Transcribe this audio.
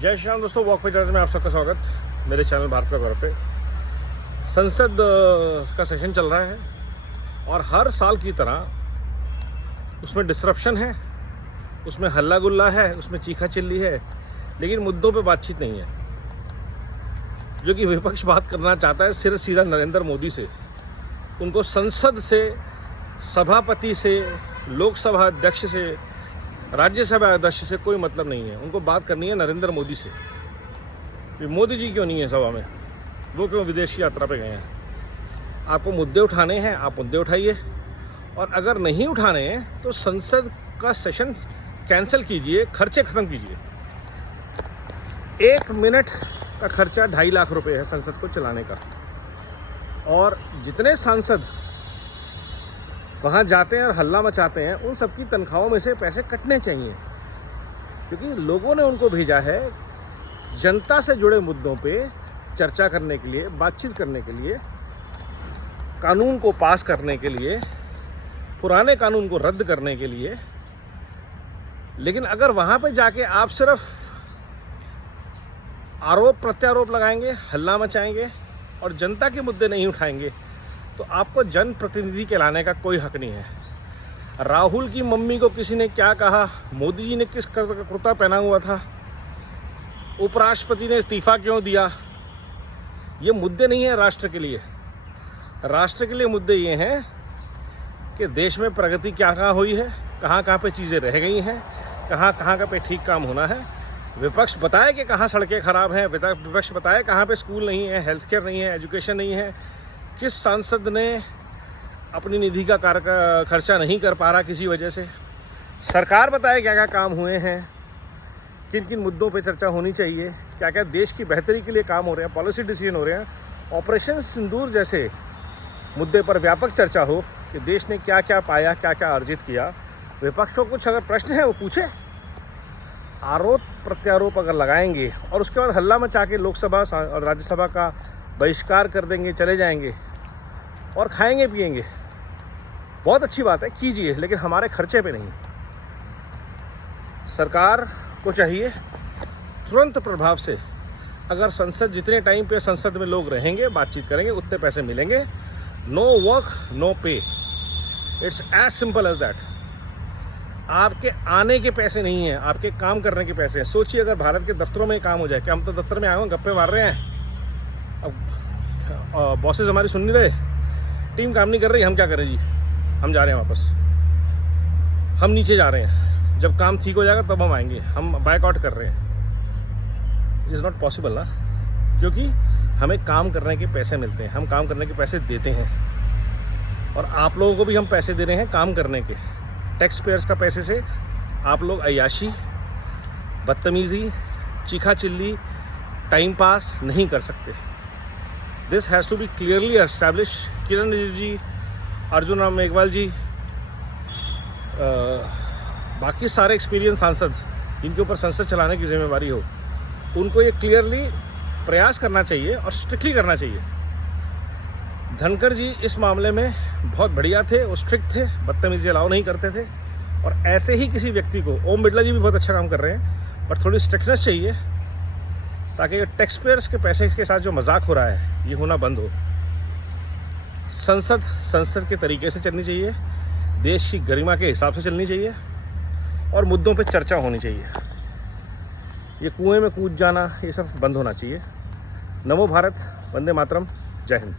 जय श्री राम दोस्तों, वॉक पे चर्चा में आप सबका स्वागत। मेरे चैनल भारत का गौरव पे संसद का सेशन चल रहा है और हर साल की तरह उसमें डिस्ट्रप्शन है, उसमें हल्ला गुल्ला है, उसमें चीखा चिल्ली है, लेकिन मुद्दों पे बातचीत नहीं है। जो कि विपक्ष बात करना चाहता है सिर्फ सीधा नरेंद्र मोदी से। उनको संसद से, सभापति से, लोकसभा अध्यक्ष से, राज्यसभा अध्यक्ष से कोई मतलब नहीं है। उनको बात करनी है नरेंद्र मोदी से। मोदी जी क्यों नहीं है सभा में, वो क्यों विदेश की यात्रा पे गए हैं। आपको मुद्दे उठाने हैं, आप मुद्दे उठाइए, और अगर नहीं उठाने हैं तो संसद का सेशन कैंसिल कीजिए, खर्चे खत्म कीजिए। 1 मिनट का खर्चा 2.5 लाख रुपए है संसद को चलाने का, और जितने सांसद वहाँ जाते हैं और हल्ला मचाते हैं उन सबकी तनख्वाहों में से पैसे कटने चाहिए, क्योंकि लोगों ने उनको भेजा है जनता से जुड़े मुद्दों पे चर्चा करने के लिए, बातचीत करने के लिए, कानून को पास करने के लिए, पुराने कानून को रद्द करने के लिए। लेकिन अगर वहाँ पे जाके आप सिर्फ आरोप प्रत्यारोप लगाएंगे, हल्ला मचाएंगे और जनता के मुद्दे नहीं उठाएंगे तो आपको जनप्रतिनिधि कहलाने का कोई हक नहीं है। राहुल की मम्मी को किसी ने क्या कहा, मोदी जी ने किस कुर्ता पहना हुआ था, उपराष्ट्रपति ने इस्तीफा क्यों दिया, ये मुद्दे नहीं है राष्ट्र के लिए। राष्ट्र के लिए मुद्दे ये हैं कि देश में प्रगति क्या कहाँ हुई है, कहाँ कहाँ पे चीज़ें रह गई हैं, कहाँ कहाँ पे ठीक काम होना है। विपक्ष बताए कि कहाँ सड़कें खराब हैं, विपक्ष बताए कहाँ पे स्कूल नहीं है, हेल्थ केयर नहीं है, एजुकेशन नहीं है, किस सांसद ने अपनी निधि का खर्चा नहीं कर पा रहा किसी वजह से। सरकार बताए क्या क्या काम हुए हैं, किन किन मुद्दों पे चर्चा होनी चाहिए, क्या क्या देश की बेहतरी के लिए काम हो रहे हैं, पॉलिसी डिसीजन हो रहे हैं। ऑपरेशन सिंदूर जैसे मुद्दे पर व्यापक चर्चा हो कि देश ने क्या क्या पाया, क्या क्या अर्जित किया। विपक्ष को कुछ अगर प्रश्न है वो पूछे। आरोप प्रत्यारोप अगर लगाएंगे और उसके बाद हल्ला मचा के लोकसभा और राज्यसभा का बहिष्कार कर देंगे, चले जाएंगे और खाएंगे पिएंगे, बहुत अच्छी बात है, कीजिए, लेकिन हमारे खर्चे पे नहीं। सरकार को चाहिए तुरंत प्रभाव से, अगर संसद जितने टाइम पे संसद में लोग रहेंगे, बातचीत करेंगे, उतने पैसे मिलेंगे। No work no pay, it's as simple as that. आपके आने के पैसे नहीं हैं, आपके काम करने के पैसे हैं। सोचिए अगर भारत के दफ्तरों में काम हो जाए, कि हम तो दफ्तर में आए हैं, गप्पे मार रहे हैं, अब बॉसेस हमारी सुन नहीं रहे, टीम काम नहीं कर रही, हम क्या करें जी, हम जा रहे हैं वापस, हम नीचे जा रहे हैं, जब काम ठीक हो जाएगा तब हम आएंगे, हम बायकआउट कर रहे हैं। इज़ नॉट पॉसिबल ना, क्योंकि हमें काम करने के पैसे मिलते हैं, हम काम करने के पैसे देते हैं, और आप लोगों को भी हम पैसे दे रहे हैं काम करने के। टैक्स पेयर्स का पैसे से आप लोग अय्याशी, बदतमीज़ी, चीखा चिल्ली, टाइम पास नहीं कर सकते। This has to be clearly establish. Kiren Rijiju ji, Arjun Ram Meghwal ji, बाकी सारे एक्सपीरियंस सांसद जिनके ऊपर संसद चलाने की जिम्मेवारी हो, उनको ये क्लियरली प्रयास करना चाहिए और स्ट्रिक्टली करना चाहिए। धनखड़ जी इस मामले में बहुत बढ़िया थे, वो स्ट्रिक्ट थे, बदतमीजी अलाउ नहीं करते थे, और ऐसे ही किसी व्यक्ति को, ओम बिरला जी भी बहुत अच्छा काम कर रहे हैं, पर थोड़ी स्ट्रिक्टनेस चाहिए, ताकि टैक्स पेयर्स के पैसे के साथ जो मजाक हो रहा है ये होना बंद हो। संसद के तरीके से चलनी चाहिए, देश की गरिमा के हिसाब से चलनी चाहिए, और मुद्दों पे चर्चा होनी चाहिए। ये कुएं में कूद जाना, ये सब बंद होना चाहिए। नमो भारत, वंदे मातरम, जय हिंद।